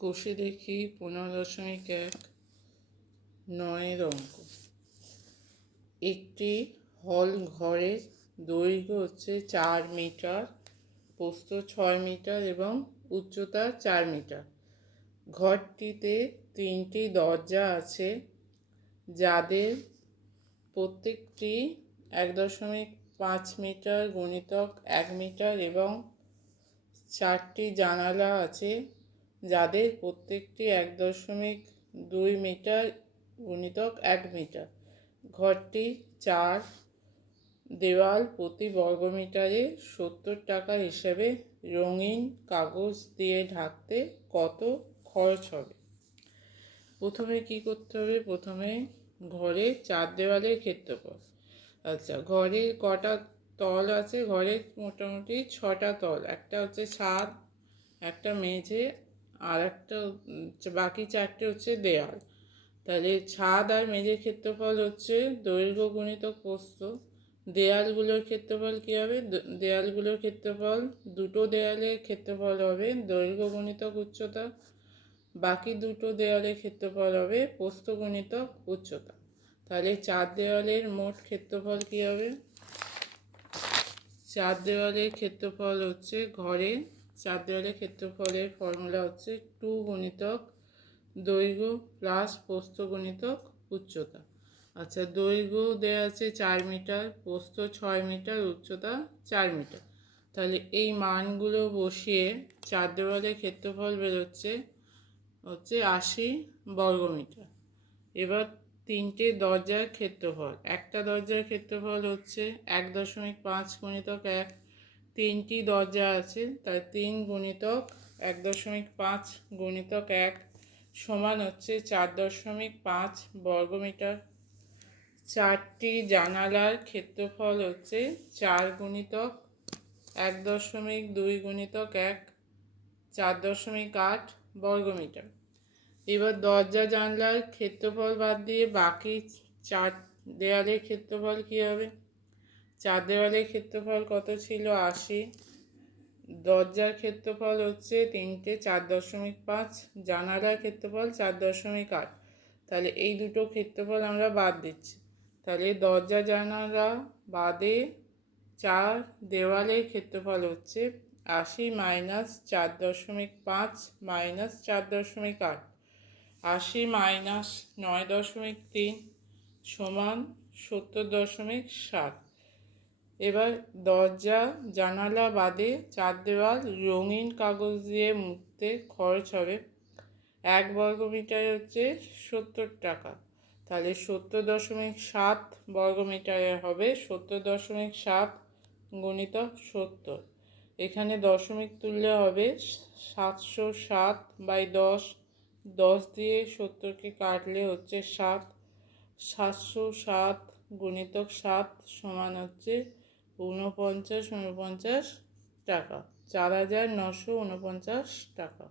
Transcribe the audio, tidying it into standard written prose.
কষে দেখি 15.1 9 অঙ্ক। একটি হল ঘরের দৈর্ঘ্য হচ্ছে 4 মিটার, প্রস্থ 6 মিটার এবং উচ্চতা 4 মিটার। ঘরটিতে 3টি দরজা আছে, যাদের প্রত্যেকটি 1.5 মিটার গুণিতক 1 মিটার এবং 4টি জানালা আছে, যাদের প্রত্যেকটি 1.2 মিটার গুণিতক 1 মিটার। ঘরটি 4 দেওয়াল প্রতি বর্গমিটারে 70 টাকা হিসেবে রঙিন কাগজ দিয়ে ঢাকতে কত খরচ হবে? প্রথমে কি করতে হবে? প্রথমে ঘরের 4 দেওয়ালের ক্ষেত্রফল। আচ্ছা, ঘরে কটা তল আছে? ঘরের মোটামুটি 6টা তল। একটা হচ্ছে ছাদ, একটা মেঝে, আর একটা বাকি 4টে হচ্ছে দেয়াল। তাহলে ছাদ আর মেঝের ক্ষেত্রফল হচ্ছে দৈর্ঘ্য গুণিতক প্রস্থ। দেয়ালগুলোর ক্ষেত্রফল কী হবে? দেয়ালগুলোর ক্ষেত্রফল, দুটো দেয়ালের ক্ষেত্রফল হবে দৈর্ঘ্য গুণিতক উচ্চতা। বাকি দুটো দেওয়ালের ক্ষেত্রফল হবে প্রস্থ গুণিতক উচ্চতা। তাহলে 4 দেওয়ালের মোট ক্ষেত্রফল কী হবে? 4 দেওয়ালের ক্ষেত্রফল হচ্ছে ঘরে 4 দেওয়ালের ক্ষেত্রফলের ফর্মুলা হচ্ছে 2 গুণিতক দৈর্ঘ্য প্লাস প্রস্থ গুণিতক উচ্চতা। আচ্ছা, দৈর্ঘ্য দেওয়া আছে 4 মিটার, প্রস্থ 6 মিটার, উচ্চতা 4 মিটার। তাহলে এই মানগুলো বসিয়ে 4 দেওয়ালের ক্ষেত্রফল বেরোচ্ছে 80 বর্গমিটার। এবার 3টে দরজার ক্ষেত্রফল। একটা দরজার ক্ষেত্রফল হচ্ছে 1.5 গুণিতক 1। 3টি দরজা আছে, তাই 3 গুণিতক 1.5 গুণিতক 1 সমান হচ্ছে 4.5 বর্গমিটার। 4টি জানালার ক্ষেত্রফল হচ্ছে 4 গুণিতক 1.2 গুণিতক 1 4.8 বর্গমিটার। এবার দরজা জানলার ক্ষেত্রফল বাদ দিয়ে বাকি 4 দেওয়ালের ক্ষেত্রফল কী হবে? 4 দেওয়ালের ক্ষেত্রফল কত ছিল? 80। দরজার ক্ষেত্রফল হচ্ছে 3টে 4.5, জানালার ক্ষেত্রফল 4.8। তাহলে এই দুটো ক্ষেত্রফল আমরা বাদ দিচ্ছি। তাহলে দরজা জানালা বাদে 4 দেওয়ালের ক্ষেত্রফল হচ্ছে 80 মাইনাস 4.5 মাইনাস 4.8। 80 মাইনাস 9.3 সমান 70.7। এবার দরজা জানালা বাদে 4 দেওয়াল রঙিন কাগজ দিয়ে মুছতে খরচ হবে 1 বর্গমিটারে হচ্ছে 70 টাকা। তাহলে 70.7 বর্গমিটারে হবে 70.7 গুণিতক 70। এখানে দশমিক তুললে হবে 707/10। 10 দিয়ে 70কে কাটলে হচ্ছে 7। 707 গুণিতক 7 সমান হচ্ছে 49 টাকা। 4949 টাকা।